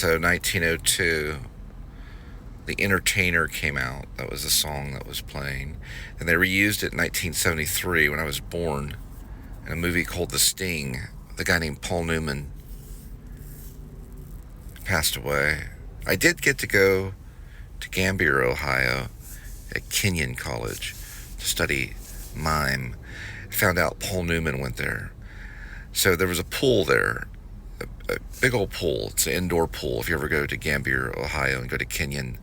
So 1902, The Entertainer came out. That was the song that was playing. And they reused it in 1973 when I was born in a movie called The Sting. The guy named Paul Newman passed away. I did get to go to Gambier, Ohio at Kenyon College to study mime. Found out Paul Newman went there. So there was a pool there, a big old pool. It's an indoor pool if you ever go to Gambier, Ohio and go to Kenyon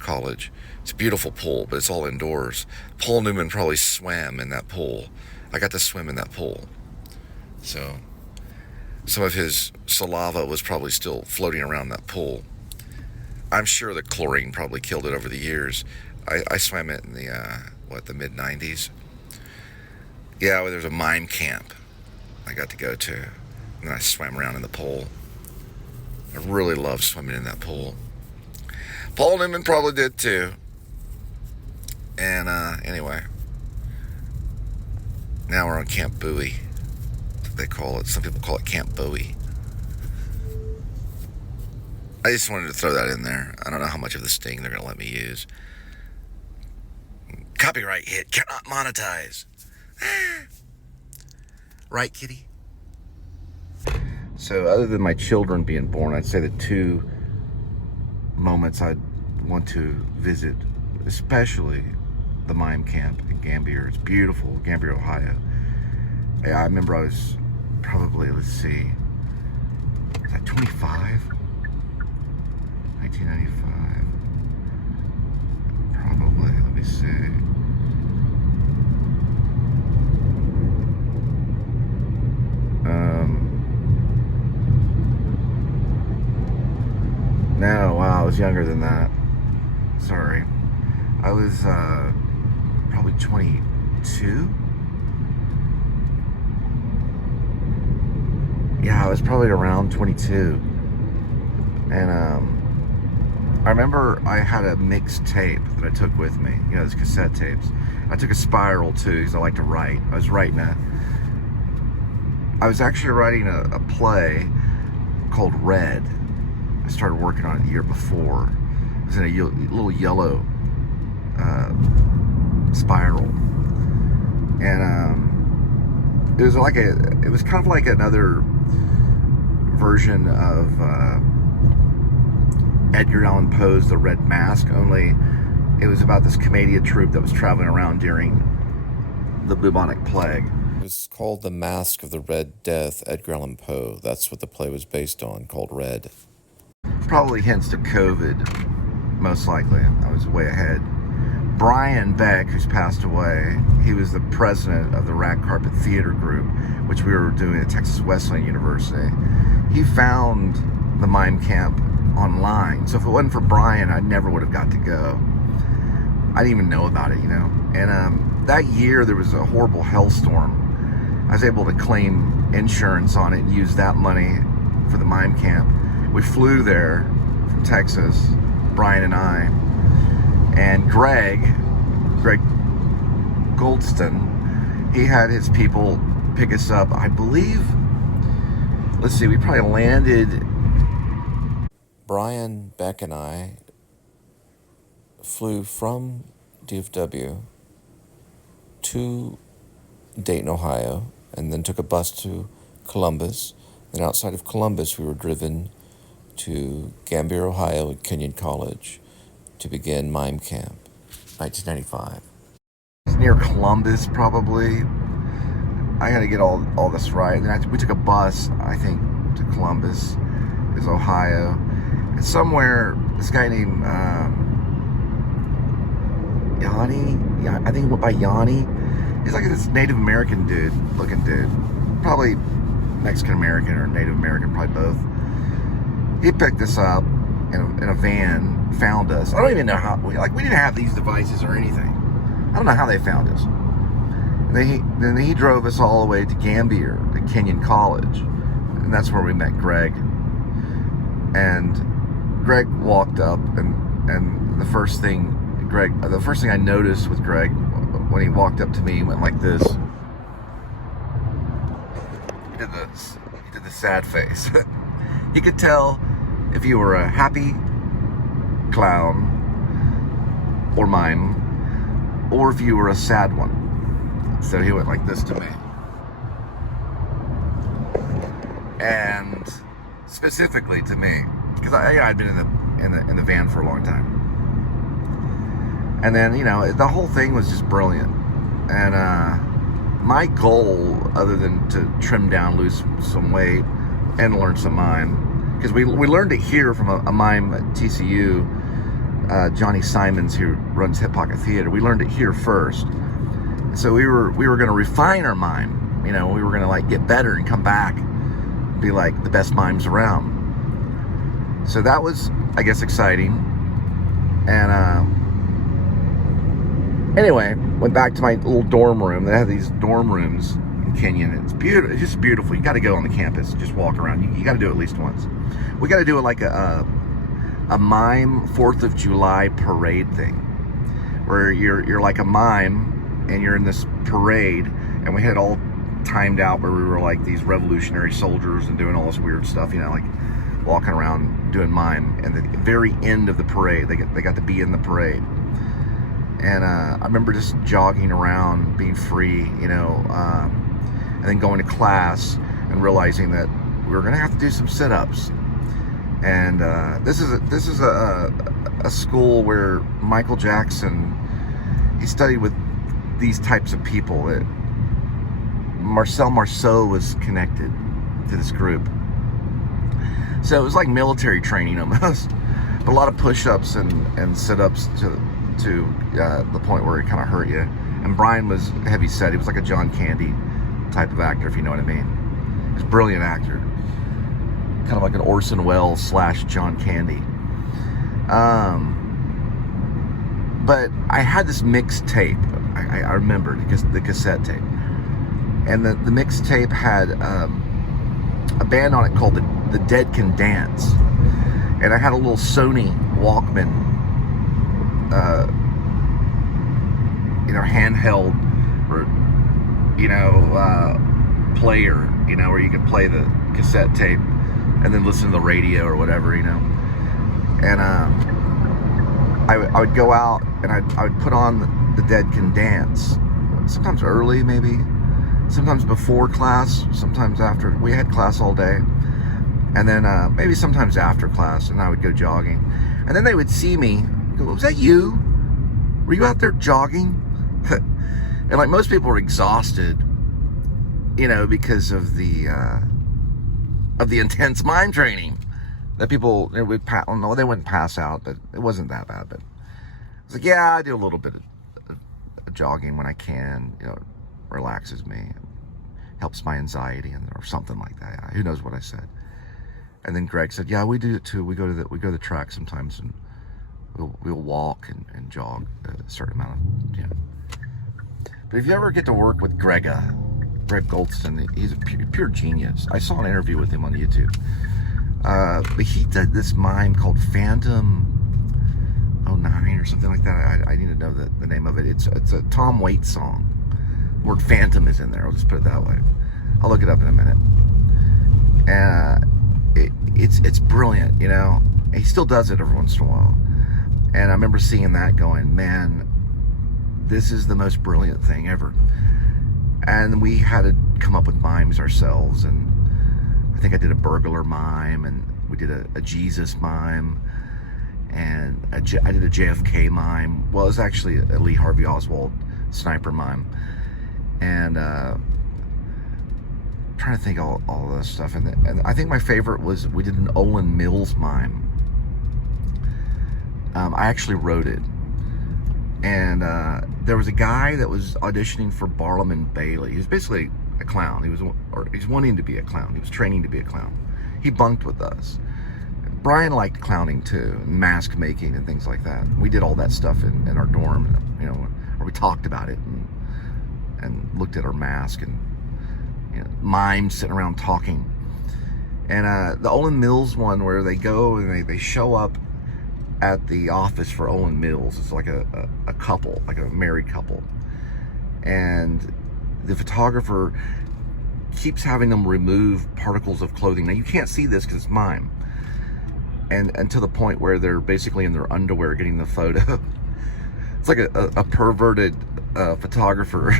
College. It's a beautiful pool, but it's all indoors. Paul Newman probably swam in that pool. I got to swim in that pool. So some of his saliva was probably still floating around that pool. I'm sure the chlorine probably killed it over the years. I swam it in the mid-90s. Yeah, well, there was a mime camp I got to go to, and I swam around in the pool. I really loved swimming in that pool. Paul Newman probably did too. And anyway, now we're on Camp Bowie. They call it. Some people call it Camp Bowie. I just wanted to throw that in there. I don't know how much of the Sting they're going to let me use. Copyright hit, cannot monetize. Right, kitty? So other than my children being born, I'd say the two moments I'd want to visit, especially the Mime Camp in Gambier. It's beautiful, Gambier, Ohio. I remember I was probably, let's see, was that 25? 1995. Probably, let me see. No, wow, I was younger than that. Sorry. I was probably 22. Yeah, I was probably around 22. And I remember I had a mixed tape that I took with me, you know, those cassette tapes. I took a spiral too, because I like to write. I was actually writing a play called Red. I started working on it the year before. It was in a little yellow spiral. And it was kind of like another version of Edgar Allan Poe's The Red Mask, only it was about this Canadian troupe that was traveling around during the bubonic plague. It was called The Mask of the Red Death, Edgar Allan Poe. That's what the play was based on, called Red. Probably hints to COVID, most likely. I was way ahead. Brian Beck, who's passed away, he was the president of the Rag Carpet Theater Group, which we were doing at Texas Wesleyan University. He found the Mime Camp online. So if it wasn't for Brian, I never would have got to go. I didn't even know about it, you know. And that year there was a horrible hailstorm. I was able to claim insurance on it and use that money for the Mime Camp. We flew there from Texas, Brian and I, and Greg Goldston, he had his people pick us up. I believe, let's see, we probably landed. Brian Beck and I flew from DFW to Dayton, Ohio, and then took a bus to Columbus. Then outside of Columbus, we were driven to Gambier, Ohio at Kenyon College to begin Mime Camp, 1995. It's near Columbus, probably. I got to get all this right. Then we took a bus, I think, to Columbus, is Ohio. And somewhere, this guy named Yanni, I think he went by Yanni. He's like this Native American looking dude. Probably Mexican American or Native American, probably both. He picked us up in a van, found us. I don't even know how, we didn't have these devices or anything. I don't know how they found us. And then he drove us all the way to Gambier, to Kenyon College. And that's where we met Greg. And Greg walked up, and the first thing I noticed with Greg when he walked up to me, he went like this. He did the sad face. You could tell if you were a happy clown or mime, or if you were a sad one. So he went like this to me. And specifically to me, because I'd been in the van for a long time. And then, you know, the whole thing was just brilliant. And my goal, other than to trim down, lose some weight, and learn some mime, because we learned it here from a mime at TCU, Johnny Simons, who runs Hip Pocket Theater. We learned it here first. So we were going to refine our mime. You know, we were going to like get better and come back, and be like the best mimes around. So that was, I guess, exciting. And anyway, went back to my little dorm room. They have these dorm rooms in Kenyon. It's beautiful. It's just beautiful. You got to go on the campus, just walk around. You got to do it at least once. We got to do it like a mime 4th of July parade thing, where you're like a mime and you're in this parade, and we had all timed out where we were like these revolutionary soldiers and doing all this weird stuff, you know, like walking around doing mime. And the very end of the parade, they got to be in the parade. And I remember just jogging around, being free, you know, and then going to class and realizing that we were going to have to do some sit-ups. And this is a school where Michael Jackson, he studied with these types of people. That Marcel Marceau was connected to this group. So it was like military training almost, but a lot of push-ups and sit-ups to the point where it kind of hurt you. And Brian was heavy set. He was like a John Candy type of actor, if you know what I mean. He was a brilliant actor. Kind of like an Orson Welles / John Candy. But I had this mixed tape. I remember the cassette tape. And the mixed tape had a band on it called the Dead Can Dance. And I had a little Sony Walkman, you know, handheld, or, you know, player, you know, where you could play the cassette tape and then listen to the radio or whatever, you know. And I would go out and I would put on the Dead Can Dance, sometimes early, maybe, sometimes before class, sometimes after. We had class all day. And then maybe sometimes after class, and I would go jogging. And then they would see me, go, was that you? Were you out there jogging? And like most people were exhausted, you know, because of the intense mime training that people would no, they wouldn't pass out, but it wasn't that bad. But I was like, yeah, I do a little bit of jogging when I can. You know, it relaxes me, and helps my anxiety, or something like that. Who knows what I said? And then Greg said, yeah, we do it too. We go to the track sometimes, and we'll walk and jog a certain amount of, you know. But if you ever get to work with Greg Goldston, he's a pure genius. I saw an interview with him on YouTube. But he did this mime called Phantom 09 or something like that. I need to know the name of it. It's a Tom Waits song. The word phantom is in there. I'll just put it that way. I'll look it up in a minute. And it's brilliant, you know. He still does it every once in a while. And I remember seeing that going, man, this is the most brilliant thing ever. And we had to come up with mimes ourselves. And I think I did a burglar mime, and we did a Jesus mime, and I did a JFK mime. Well, it was actually a Lee Harvey Oswald sniper mime. And trying to think all this stuff. And I think my favorite was we did an Olin Mills mime. I actually wrote it. And there was a guy that was auditioning for Barnum and Bailey. He was basically a clown. He's wanting to be a clown. He was training to be a clown. He bunked with us. Brian liked clowning too, and mask making and things like that. We did all that stuff in our dorm, you know, where we talked about it and looked at our mask and, you know, mimes sitting around talking. And the Olin Mills one, where they go and they show up at the office for Olin Mills. It's like a couple, like a married couple. And the photographer keeps having them remove particles of clothing. Now, you can't see this because it's mime. and to the point where they're basically in their underwear getting the photo. It's like a perverted photographer.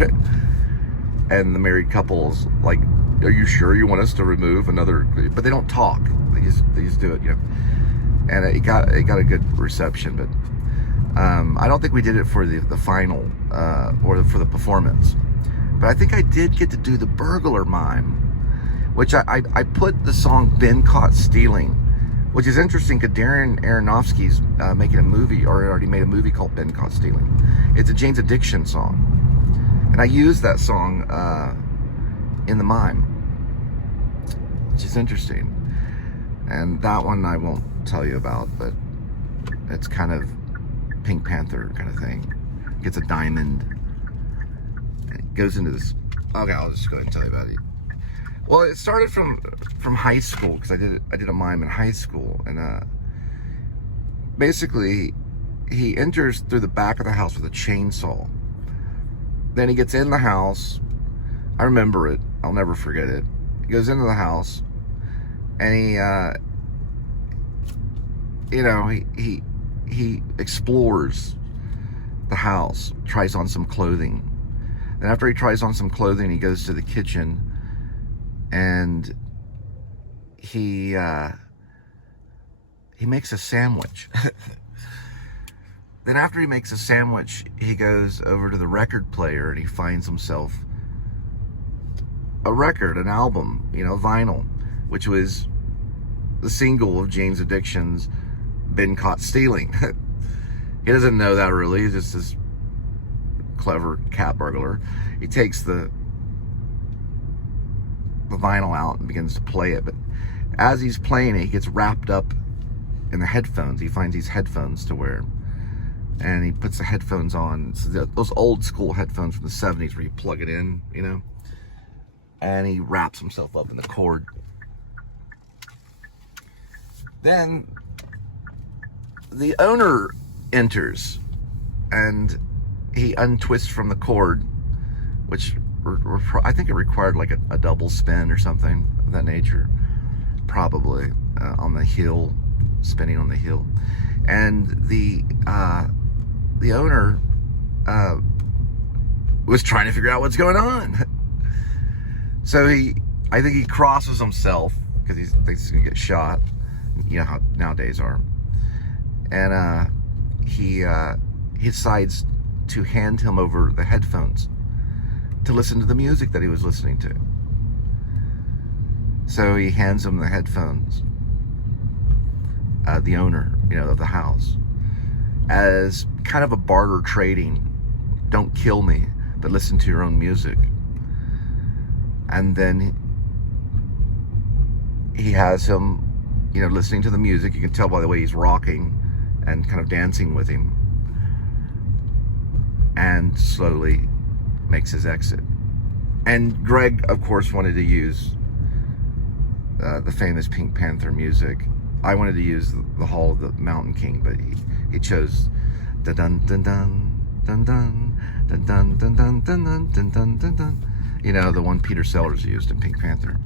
And the married couple's like, are you sure you want us to remove another? But they don't talk. They just do it, you know. And it got a good reception, but I don't think we did it for the final or for the performance. But I think I did get to do the burglar mime, which I put the song "Been Caught Stealing," which is interesting because Darren Aronofsky's making a movie, or already made a movie called "Been Caught Stealing." It's a Jane's Addiction song, and I used that song in the mime, which is interesting. And that one I won't tell you about, but it's kind of Pink Panther kind of thing. Gets a diamond. It goes into this. Okay, I'll just go ahead and tell you about it. Well, it started from high school because I did a mime in high school, and basically he enters through the back of the house with a chainsaw. Then he gets in the house. I remember it. I'll never forget it. He goes into the house, and he explores the house, tries on some clothing. Then after he tries on some clothing, he goes to the kitchen, and he makes a sandwich. Then after he makes a sandwich, he goes over to the record player and he finds himself a record, an album, vinyl, which was the single of Jane's Addiction's "Been Caught Stealing." He doesn't know that really. He's just this clever cat burglar. He takes the vinyl out and begins to play it, but as he's playing it, he gets wrapped up in the headphones. He finds these headphones to wear, and he puts the headphones on. It's those old school headphones from the 70s where you plug it in, and he wraps himself up in the cord. Then the owner enters, and he untwists from the cord, which I think it required like a double spin or something of that nature, probably on the heel, spinning on the heel. And the owner was trying to figure out what's going on. So I think he crosses himself because he thinks he's gonna get shot. You know how nowadays are. And he decides to hand him over the headphones to listen to the music that he was listening to. So he hands him the headphones, the owner, of the house, as kind of a barter trading. Don't kill me, but listen to your own music. And then he has him, listening to the music. You can tell by the way he's rocking and kind of dancing with him, and slowly makes his exit. And Greg, of course, wanted to use the famous Pink Panther music. I wanted to use the Hall of the Mountain King, but he chose dun dun dun dun dun dun dun dun dun dun dun dun dun dun dun. The one Peter Sellers used in Pink Panther.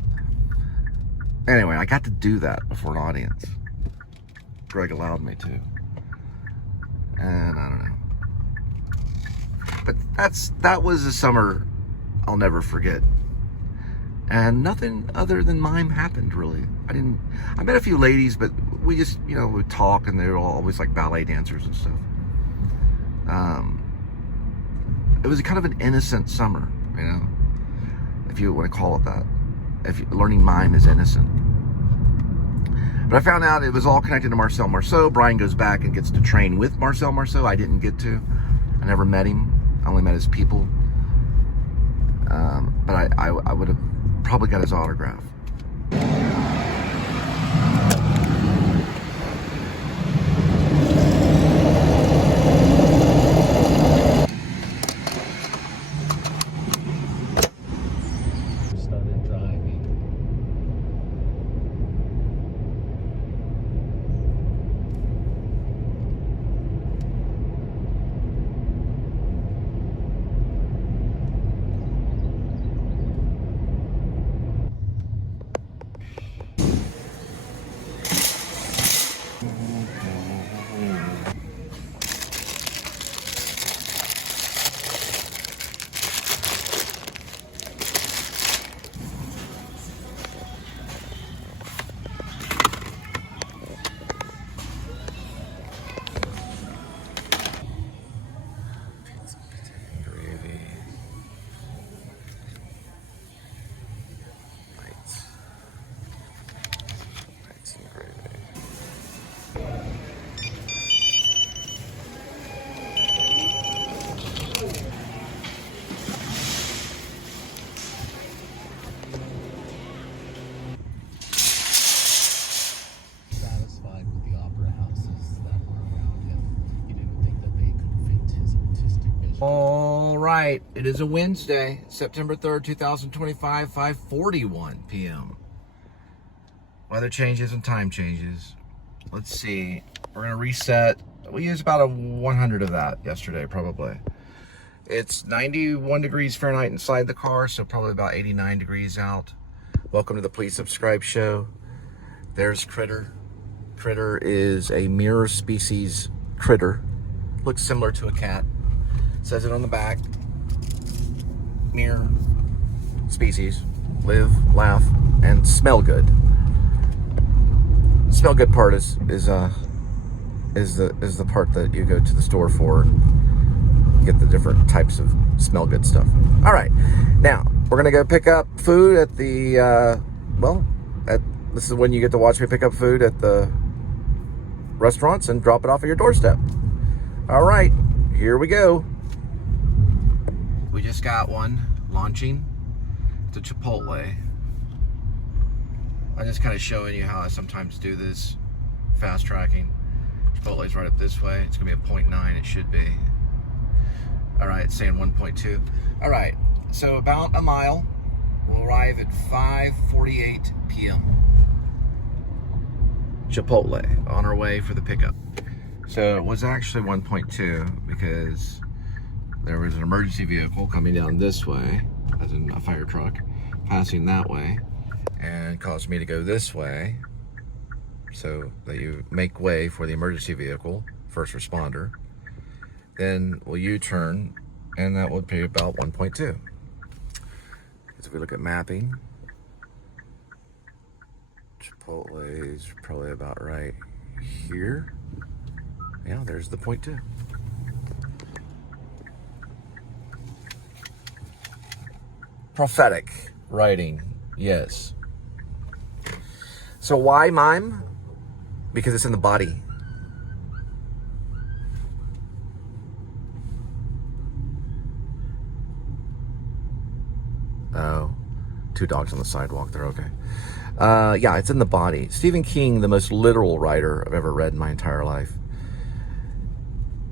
Anyway, I got to do that before an audience. Greg allowed me to. And I don't know. But that was a summer I'll never forget. And nothing other than mime happened, really. I met a few ladies, but we just, would talk, and they were all always like ballet dancers and stuff. It was kind of an innocent summer, if you want to call it that. Learning mime is innocent. But I found out it was all connected to Marcel Marceau. Brian goes back and gets to train with Marcel Marceau. I didn't get to. I never met him. I only met his people. But I would have probably got his autograph. right, it is a Wednesday, September 3rd, 2025, 5:41 p.m. Weather changes and time changes. Let's see. We're going to reset. We used about a 100 of that yesterday, probably. It's 91 degrees Fahrenheit inside the car, so probably about 89 degrees out. Welcome to the Please Subscribe show. There's Critter. Critter is a mirror species critter. Looks similar to a cat. Says it on the back. Mirror species. Live, laugh, and smell good. Smell good part is the part that you go to the store for and get the different types of smell good stuff. All right, now we're gonna go pick up food at the this is when you get to watch me pick up food at the restaurants and drop it off at your doorstep. All right, here we go. We just got one launching to Chipotle. I'm just kind of showing you how I sometimes do this fast tracking. Chipotle's right up this way. It's gonna be a 0.9, it should be. All right, it's saying 1.2. All right, so about a mile. We'll arrive at 5:48 p.m. Chipotle, on our way for the pickup. So it was actually 1.2 because there was an emergency vehicle coming down this way, as in a fire truck, passing that way, and caused me to go this way so that you make way for the emergency vehicle, first responder. Then we'll U-turn, and that would be about 1.2. If we look at mapping, Chipotle is probably about right here. Yeah, there's the 0.2. Prophetic writing, yes. So why mime? Because it's in the body. Oh, two dogs on the sidewalk, they're okay. Yeah, it's in the body. Stephen King, the most literal writer I've ever read in my entire life,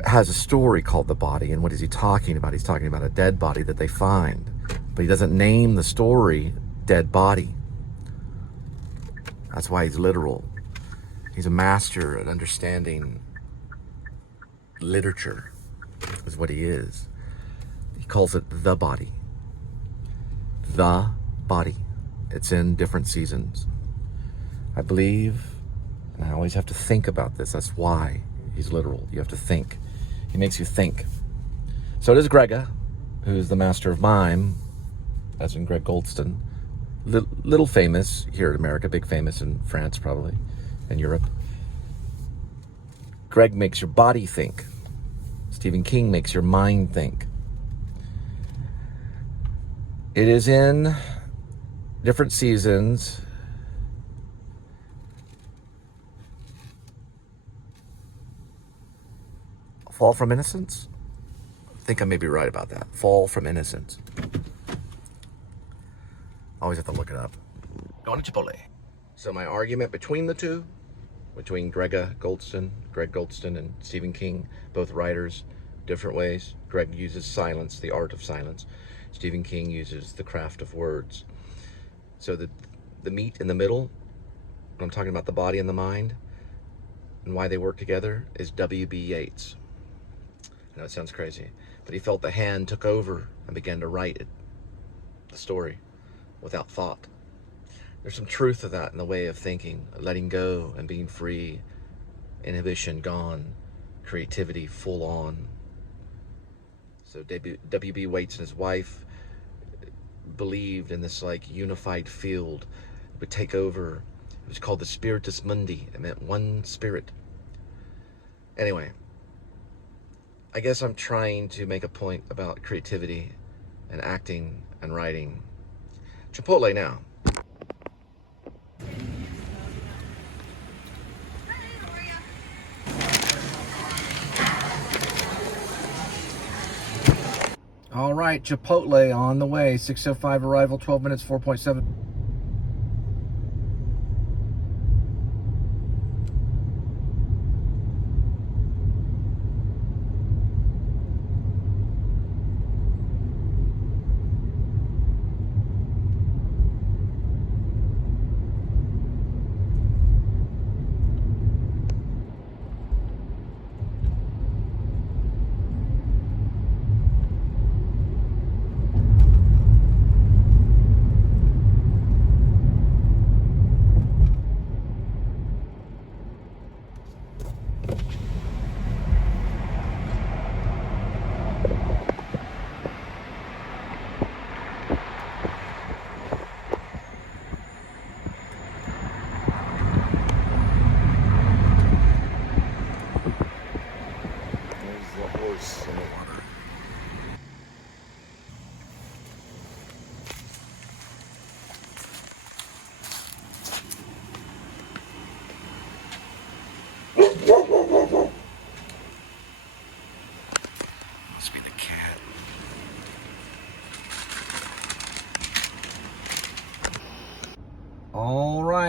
has a story called The Body, and what is he talking about? He's talking about a dead body that they find, but he doesn't name the story Dead Body. That's why he's literal. He's a master at understanding literature, is what he is. He calls it The Body. The Body. It's in different seasons. I believe, and I always have to think about this, that's why he's literal. You have to think. He makes you think. So does Grega, who's the master of mime, as in Greg Goldston. Little famous here in America, big famous in France probably, in Europe. Greg makes your body think. Stephen King makes your mind think. It is in different seasons. Fall from Innocence? I think I may be right about that. Fall from Innocence. Always have to look it up. Going to Chipotle. So my argument between the two, between Greg Goldston and Stephen King, both writers, different ways. Greg uses silence, the art of silence. Stephen King uses the craft of words. So the meat in the middle, when I'm talking about the body and the mind, and why they work together, is W.B. Yeats. I know it sounds crazy, but he felt the hand took over and began to write it, the story, without thought. There's some truth to that in the way of thinking, letting go and being free, inhibition gone, creativity full on. So W.B. Yeats and his wife believed in this like unified field. It would take over. It was called the Spiritus Mundi. It meant one spirit. Anyway, I guess I'm trying to make a point about creativity and acting and writing. Chipotle now. All right, Chipotle on the way. 6:05 arrival, 12 minutes, 4.7.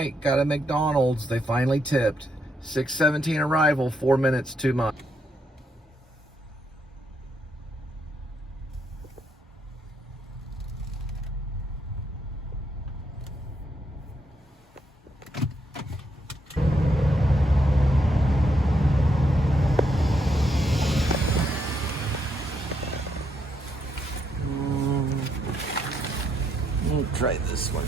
right, got a McDonald's. They finally tipped. 6:17 arrival, 4 minutes, 2 miles. We'll try this one.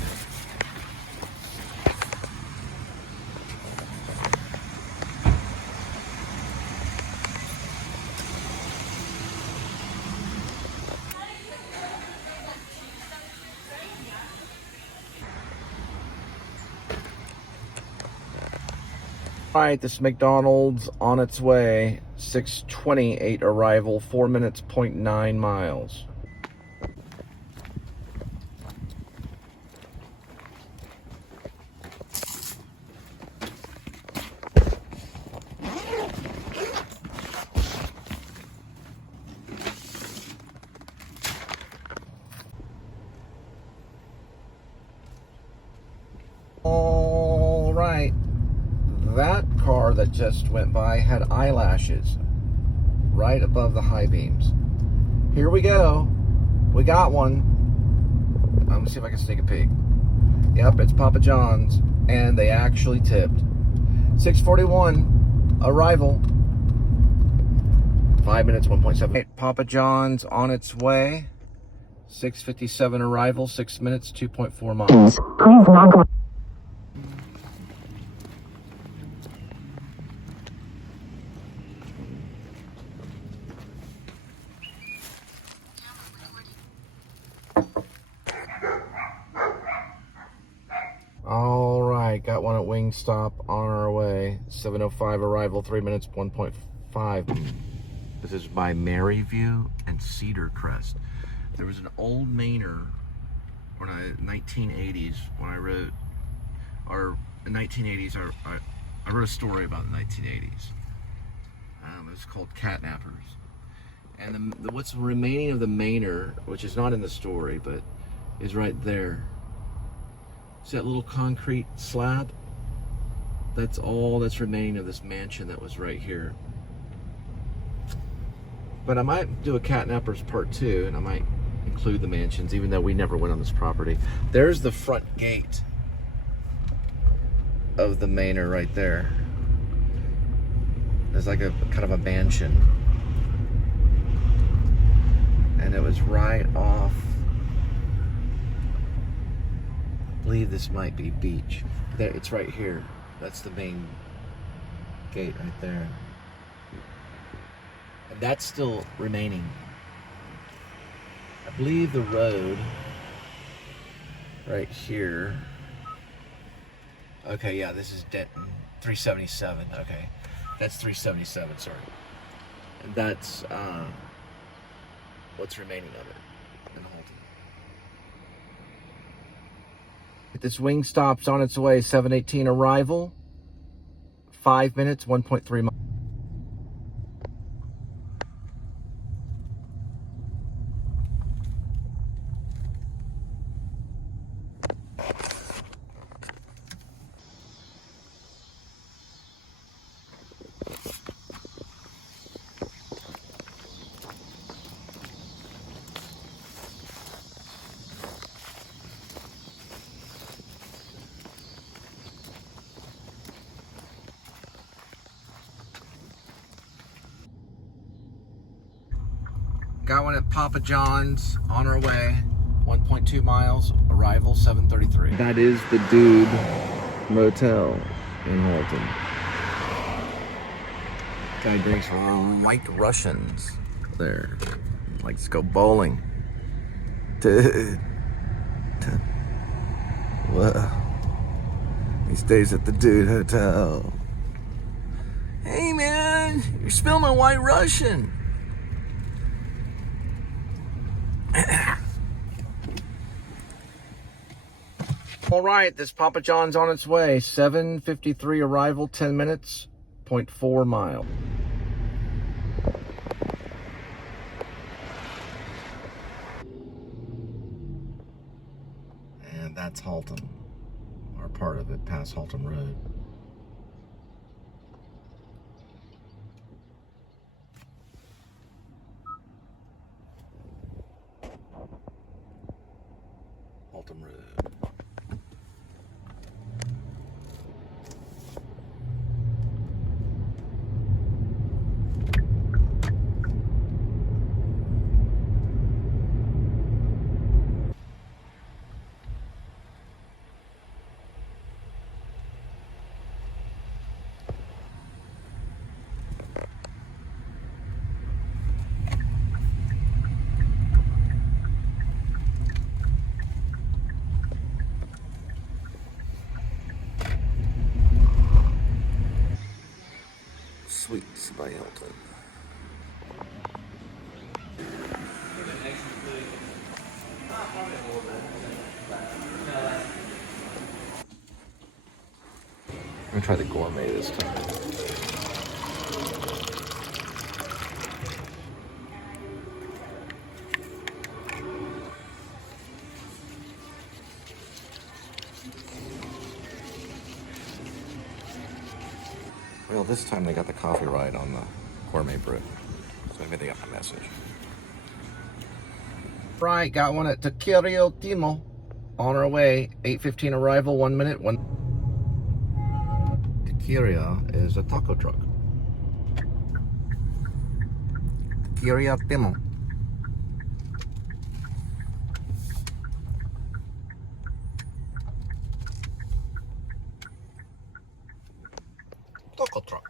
All right, this McDonald's on its way. 6:28 arrival, 4 minutes, 0.9 miles. All right, that car that just went by had eyelashes right above the high beams. Here we go. We got one. I'm gonna see if I can sneak a peek. Yep, it's Papa John's, and they actually tipped. 6:41 arrival. 5 minutes, 1.7. Papa John's on its way. 6:57 arrival, 6 minutes, 2.4 miles. Please not go. All right, got one at Wingstop on our way. 7:05 arrival, 3 minutes, 1.5. This is by Maryview and Cedar Crest. There was an old Mainer when 1980s when I wrote, or in 1980s I wrote a story about the 1980s. It was called Catnappers. And what's remaining of the Mainer, which is not in the story, but is right there. See that little concrete slab? That's all that's remaining of this mansion that was right here. But I might do a Catnappers part 2, and I might include the mansions, even though we never went on this property. There's the front gate of the Manor right there. There's like a kind of a mansion. And it was right off, I believe this might be beach. There, it's right here. That's the main gate right there. And that's still remaining. I believe the road right here. Okay, yeah, this is Denton, 377. Okay, that's 377, sorry. And that's what's remaining of it in Halton. This Wingstop's on its way, 7:18 arrival, 5 minutes, 1.3 miles. Got one at Papa John's on our way, 1.2 miles, arrival 7:33. That is the Dude Motel in Halton. Guy drinks White Russians there. Likes to go bowling. Dude. Whoa. He stays at the Dude Hotel. Hey man, you're spilling my White Russian. All right, this Papa John's on its way. 7:53 arrival, 10 minutes, 0.4 mile. And that's Halton, our part of it, past Haltom Road. Haltom Road. Sweets by Hilton. I'm gonna try the gourmet this time. Well, this time they got the coffee right on the gourmet brew. So maybe they got my message. Right, got one at Taqueria Timo. On our way, 8:15 arrival, 1 minute, one. Taqueria is a taco truck. Taqueria Timo. Taco truck.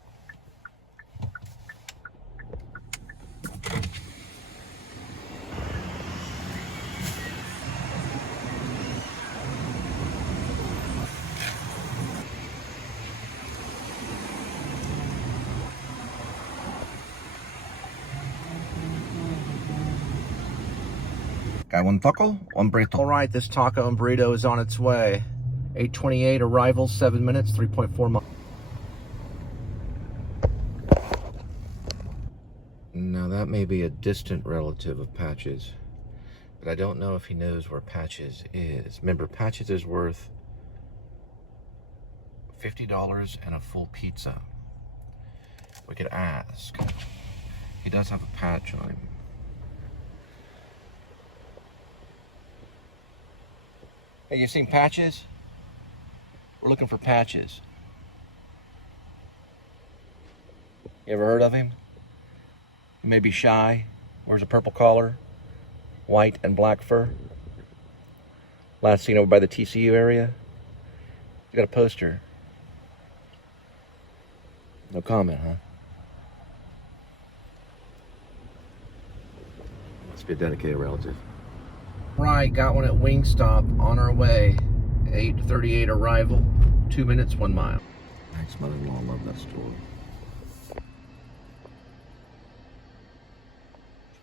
Got one taco, one burrito. All right, this taco and burrito is on its way. 8:28 arrival, 7 minutes, 3.4 miles. Now that may be a distant relative of Patches, but I don't know if he knows where Patches is. Remember, Patches is worth $50 and a full pizza. We could ask. He does have a patch on him. Hey, you seen Patches? We're looking for Patches. You ever heard of him? He may be shy, wears a purple collar, white and black fur. Last seen over by the TCU area. He's got a poster. No comment, huh? Must be a dedicated relative. Right, got one at Wingstop on our way. 8:38 arrival, 2 minutes, 1 mile. Thanks, mother-in-law, love that store.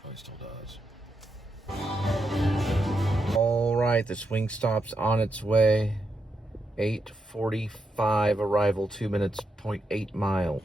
Probably still does. All right, this Wingstop's on its way. 8:45 arrival, 2 minutes, 0.8 mile.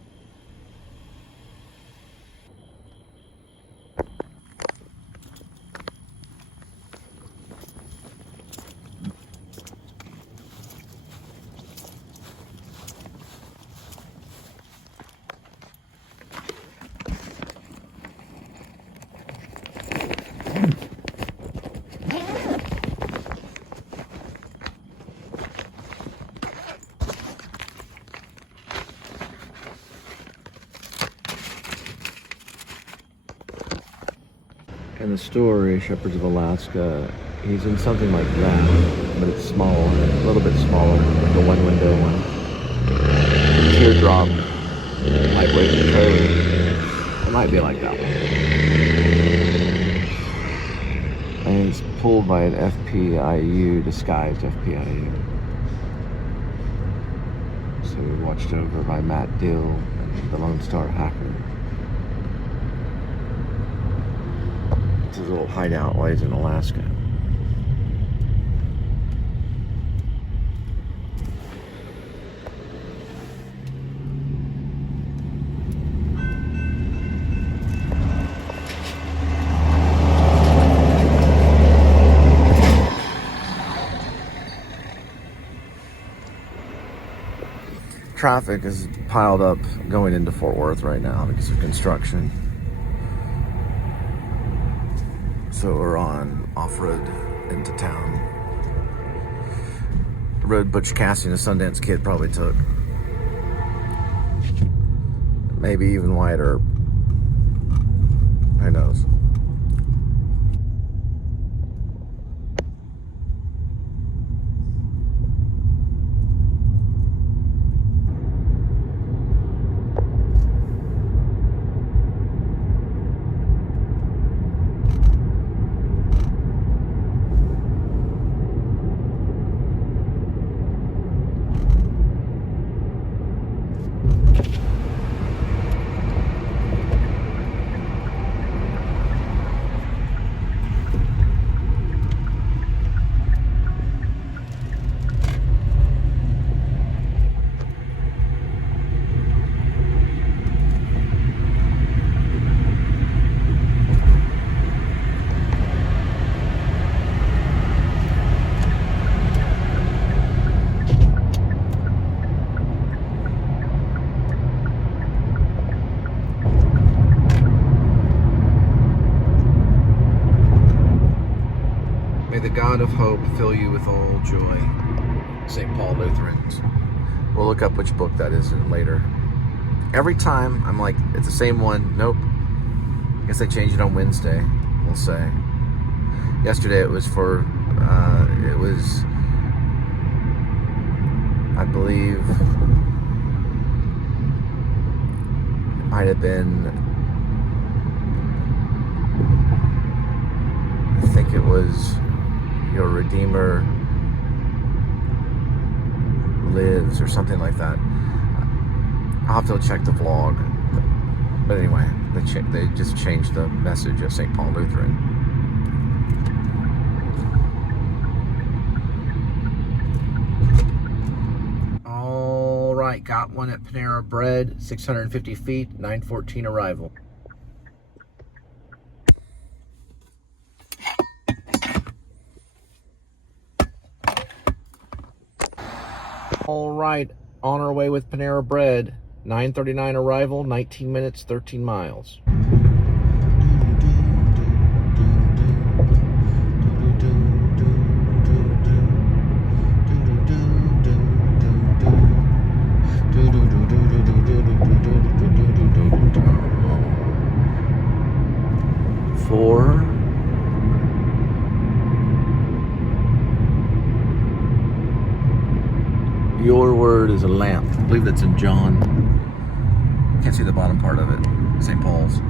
In the story, Shepherds of Alaska, he's in something like that, but it's smaller, a little bit smaller, like a one-window one. The teardrop might break the code. It might be like that one. And it's pulled by an FPIU, disguised FPIU. So watched over by Matt Dill and the Lone Star Hacker. It's his little hideout while he's in Alaska. traffic is piled up going into Fort Worth right now because of construction. So we're on off-road into town. The road Butch Cassidy and the Sundance Kid probably took. Maybe even wider. Who knows? May the God of hope fill you with all joy. St. Paul Lutherans. We'll look up which book that is later. Every time I'm like, it's the same one. Nope. I guess they changed it on Wednesday, we'll say. Yesterday it was for, I believe, it might have been, I think it was Your Redeemer Lives or something like that. I'll have to check the vlog. But anyway, they just changed the message of St. Paul Lutheran. All right, got one at Panera Bread, 650 feet, 9:14 arrival. All right, on our way with Panera Bread, 9:39 arrival, 19 minutes, 13 miles. For your word is a lamp. I believe that's in John. Can't see the bottom part of it. St. Paul's.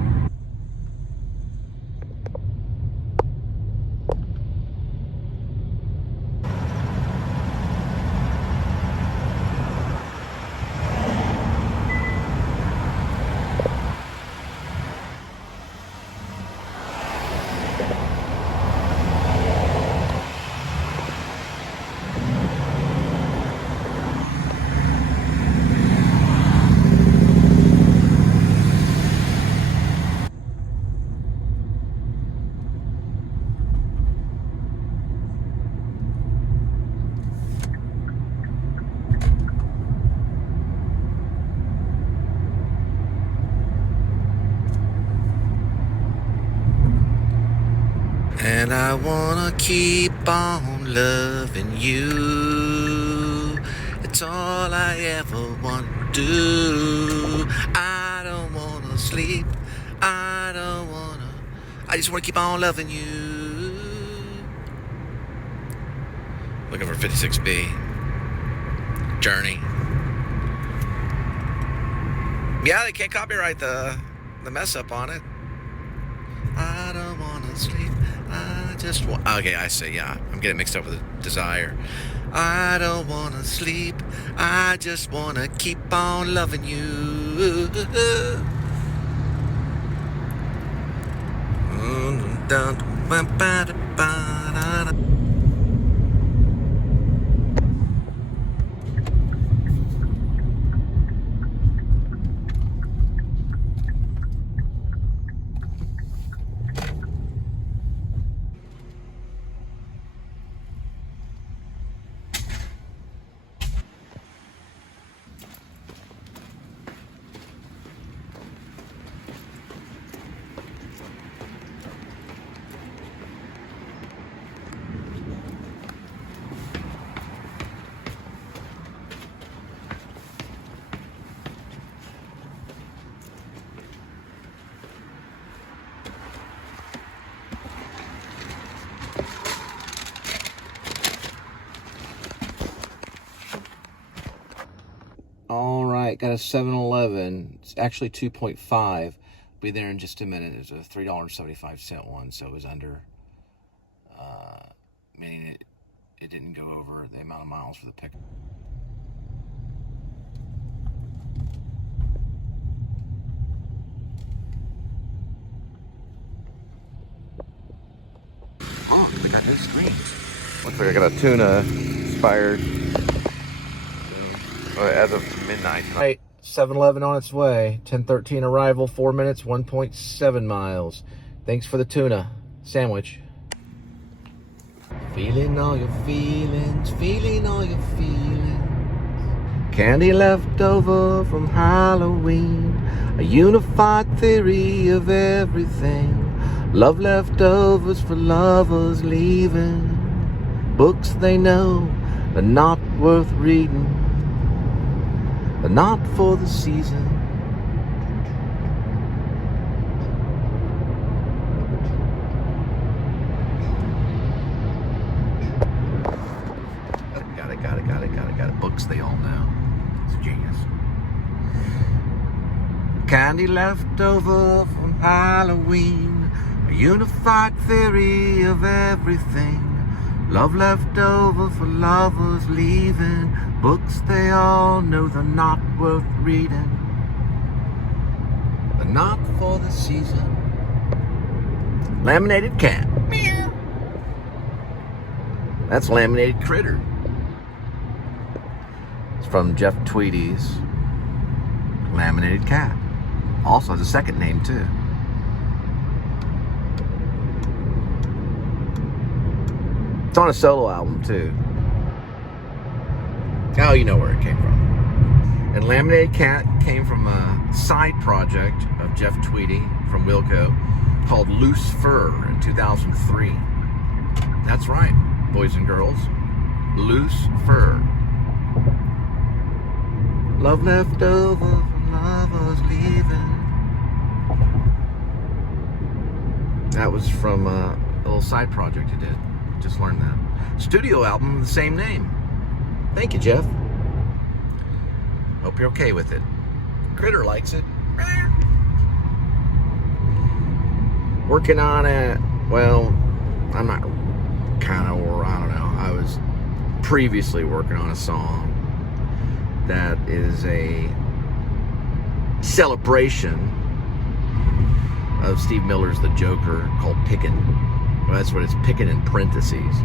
And I wanna keep on loving you. It's all I ever want to do. I don't wanna sleep. I just wanna keep on loving you. Looking for 56B. Journey. Yeah, they can't copyright the mess up on it. I don't wanna sleep. I just want. Okay, I say, yeah. I'm getting mixed up with desire. I don't wanna sleep. I just wanna keep on loving you. right, got a 7-Eleven. It's actually 2.5. Be there in just a minute. It's a $3.75 one, so it was under, meaning it didn't go over the amount of miles for the pickup. Oh, they got new screens. Looks like I got a tuna inspired as of midnight tonight. Right, 7-Eleven on its way. 10:13 arrival, 4 minutes, 1.7 miles. Thanks for the tuna sandwich. Feeling all your feelings, feeling all your feelings. Candy left over from Halloween. A unified theory of everything. Love leftovers for lovers leaving. Books they know are not worth reading. They're not for the season. Got it. Books they all know. It's a genius. Candy left over from Halloween. A unified theory of everything. Love left over for lovers leaving. Books they all know they're not worth reading. They're not for the season. Laminated cat. Meow. That's Laminated Critter. It's from Jeff Tweedy's Laminated Cat. Also has a second name too. It's on a solo album too. Oh, you know where it came from. And Laminated Cat came from a side project of Jeff Tweedy from Wilco called Loose Fur in 2003. That's right, boys and girls. Loose Fur. Love left over from lovers leaving. That was from a little side project he did. Just learned that. Studio album, the same name. Thank you, Jeff. Hope you're okay with it. Critter likes it. Working on it. Well, I'm not kind of, or I don't know. I was previously working on a song that is a celebration of Steve Miller's The Joker called Pickin'. Well, that's what it's picking in parentheses.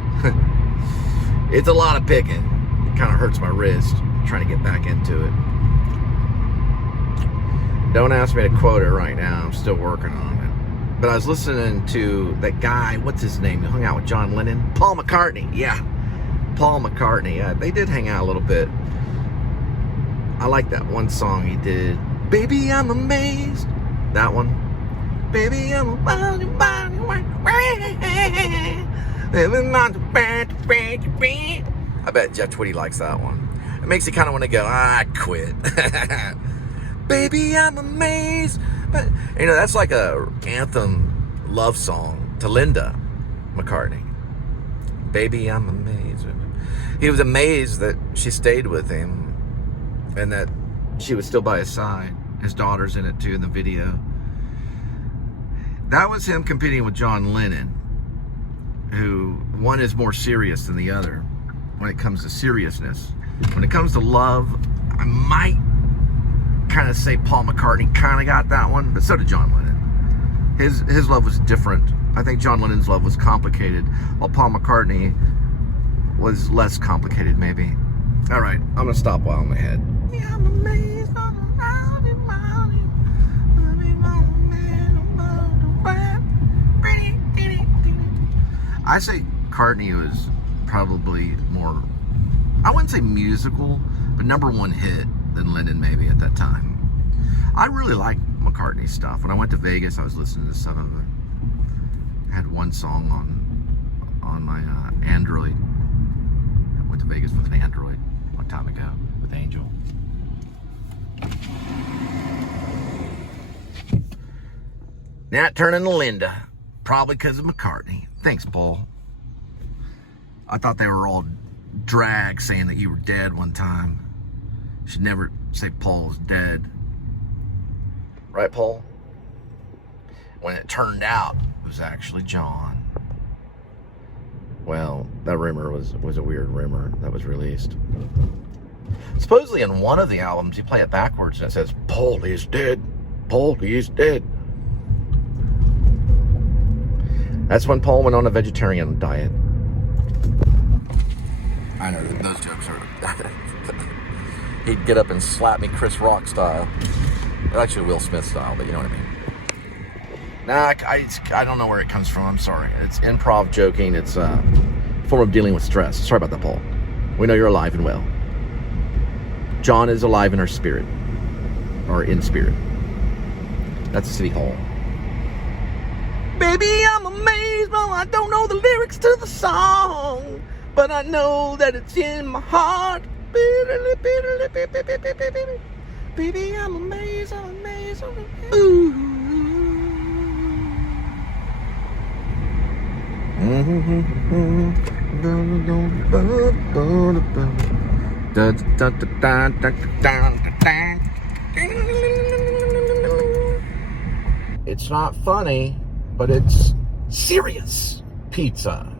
It's a lot of picking. It kind of hurts my wrist trying to get back into it. Don't ask me to quote it right now. I'm still working on it. But I was listening to that guy, what's his name? He hung out with John Lennon. Paul McCartney. Yeah. Paul McCartney. Yeah, they did hang out a little bit. I like that one song he did. Baby, I'm amazed. That one. Baby, I'm amazed. I bet Jeff Tweedy likes that one. It makes you kind of want to go, I quit. Baby, I'm amazed. But, you know, that's like a anthem love song to Linda McCartney. Baby, I'm amazed. He was amazed that she stayed with him and that she was still by his side. His daughter's in it too in the video. That was him competing with John Lennon, who one is more serious than the other when it comes to seriousness. When it comes to love, I might kind of say Paul McCartney kind of got that one, but so did John Lennon. His love was different. I think John Lennon's love was complicated, while Paul McCartney was less complicated, maybe. All right, I'm gonna stop while I'm ahead. Yeah, I'm amazed. I say McCartney was probably more, I wouldn't say musical, but #1 hit than Lennon maybe at that time. I really like McCartney's stuff. When I went to Vegas, I was listening to some of it. I had one song on my Android. I went to Vegas with an Android a long time ago with Angel. Now turning to Linda, probably because of McCartney. Thanks, Paul. I thought they were all drag saying that you were dead one time. Should never say Paul's dead. Right, Paul? When it turned out it was actually John. Well, that rumor was a weird rumor that was released. Supposedly in one of the albums, you play it backwards and it says, Paul is dead. Paul is dead. That's when Paul went on a vegetarian diet. I know, those jokes are... He'd get up and slap me Chris Rock style. Actually, Will Smith style, but you know what I mean. Nah, I don't know where it comes from. I'm sorry. It's improv joking. It's a form of dealing with stress. Sorry about that, Paul. We know you're alive and well. John is alive in our spirit. Or in spirit. That's the City Hall. Baby, I'm amazed, but I don't know the lyrics to the song. But I know that it's in my heart. Baby, I'm amazed, I'm amazed, I'm amazed. Ooh. It's not funny, but it's serious pizza.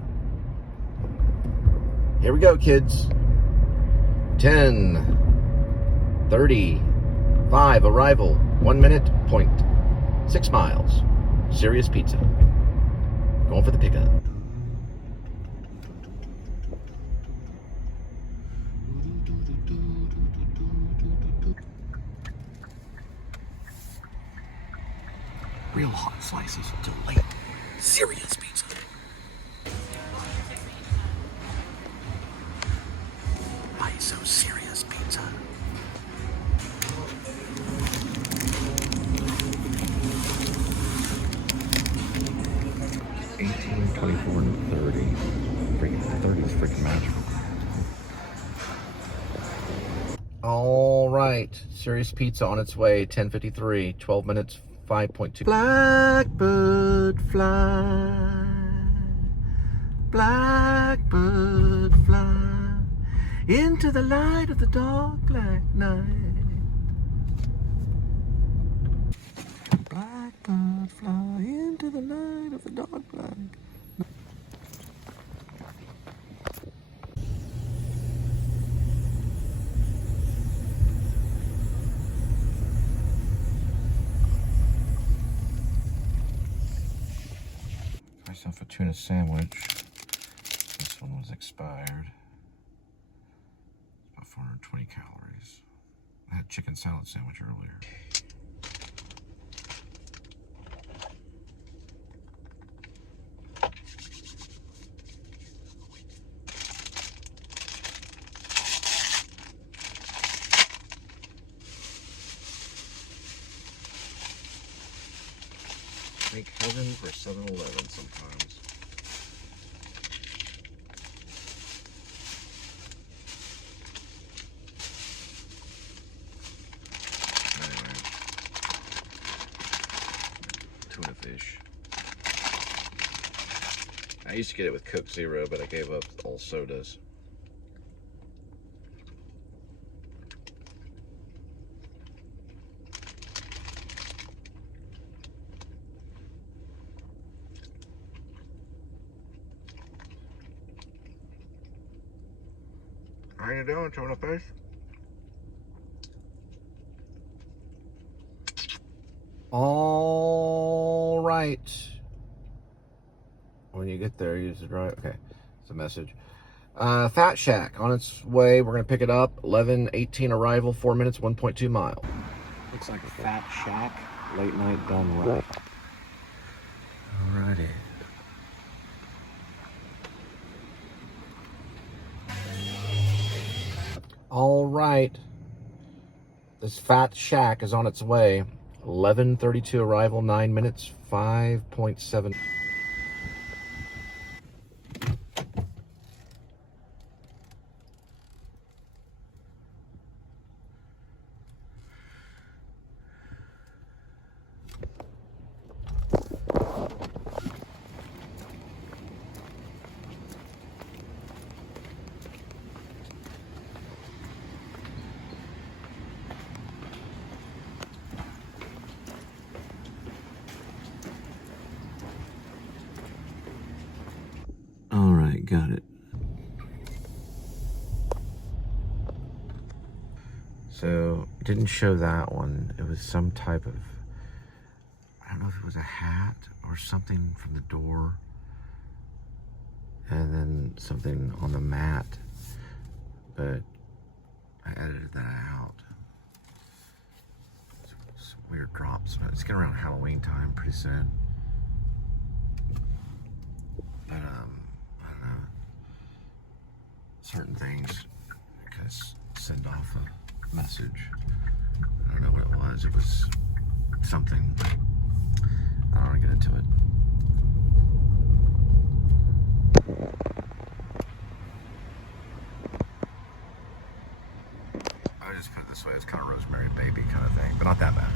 Here we go, kids. 10:35 arrival. 1 minute, 0.6 miles. Serious pizza. Going for the pickup. Real hot slices to late. Serious pizza. Why so serious pizza? $18, $24, and $30. Freaking $30 is freaking magical. All right, serious pizza on its way. 10:53, 12 minutes, 5.2. Blackbird fly, blackbird fly into the light of the dark black night. Blackbird fly into the light of the dark black night. Myself a tuna sandwich. This one was expired. About 420 calories. I had chicken salad sandwich earlier. Make heaven for 7-Eleven sometimes. Anyway. Tuna fish. I used to get it with Coke Zero, but I gave up all sodas. How you doing, tuna fish? All right. When you get there, use the drive. Okay, it's a message. Fat Shack on its way. We're gonna pick it up. 11:18 arrival. 4 minutes, 1.2 mile. Looks like a Fat Shack. Late night done right. Alrighty. All right. This Fat Shack is on its way. 11:32 arrival, 9 minutes, 5.7. got it. So, it didn't show that one. It was some type of, I don't know if it was a hat or something from the door. And then something on the mat. But I edited that out. Some weird drops. It's getting around Halloween time pretty soon. But, I don't know. Certain things kind of send off a message. I don't know what it was. It was something. I don't want to get into it. I just put it this way. It's kind of Rosemary Baby kind of thing, but not that bad.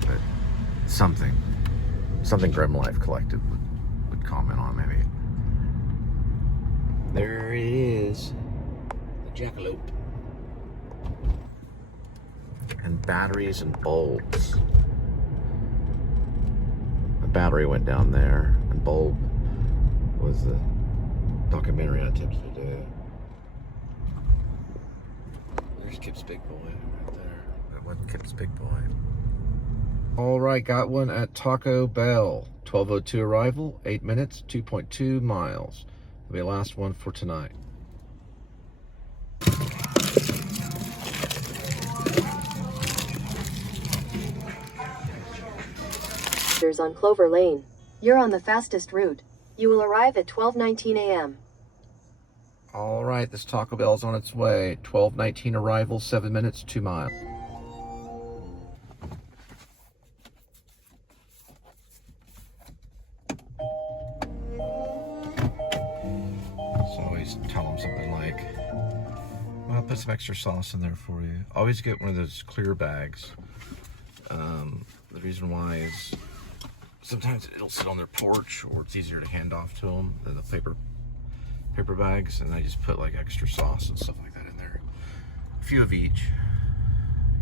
But something Grim Life Collective would comment on maybe. There it is. The jackalope. And batteries and bulbs. A battery went down there, and bulb was the documentary I attempted to do. There's Kip's Big Boy right there. That wasn't Kip's Big Boy. All right, got one at Taco Bell. 12:02 arrival, 8 minutes, 2.2 miles. That'll be the last one for tonight. On Clover Lane. You're on the fastest route. You will arrive at 12:19 a.m. All right, this Taco Bell's on its way. 12:19 arrival, 7 minutes, 2 miles. So always tell them something like, well, I'll put some extra sauce in there for you. Always get one of those clear bags. The reason why is sometimes it'll sit on their porch, or it's easier to hand off to them than the paper bags, and I just put like extra sauce and stuff like that in there. A few of each,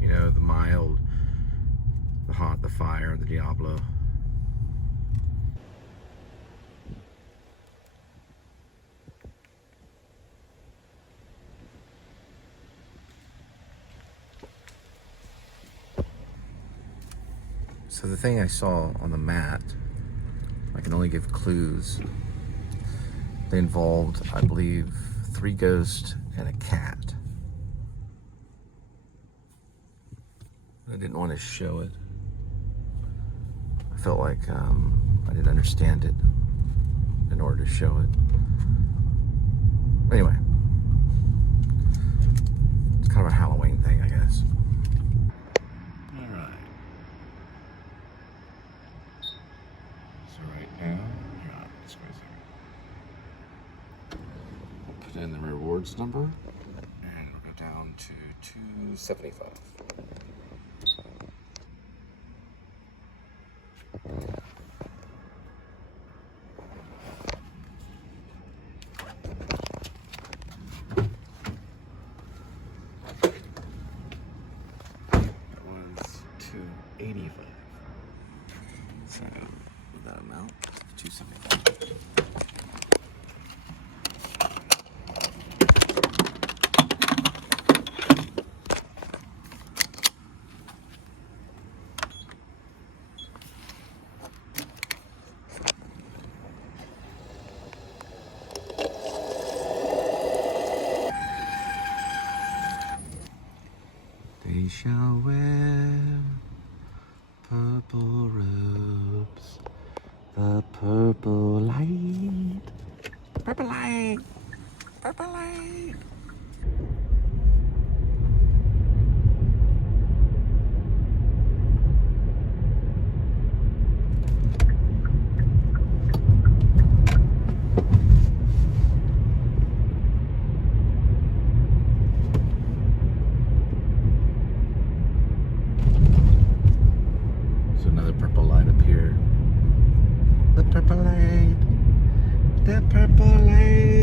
you know, the mild, the hot, the fire, the Diablo. So the thing I saw on the mat, I can only give clues. They involved, I believe, 3 ghosts and a cat. I didn't want to show it. I felt like I didn't understand it in order to show it. Anyway, it's kind of a Halloween thing, I guess. In the rewards number, and we'll go down to 275. That was 285. So that amount, 275. They shall wear purple robes, the purple light, purple light, purple light. The purple light, the purple light.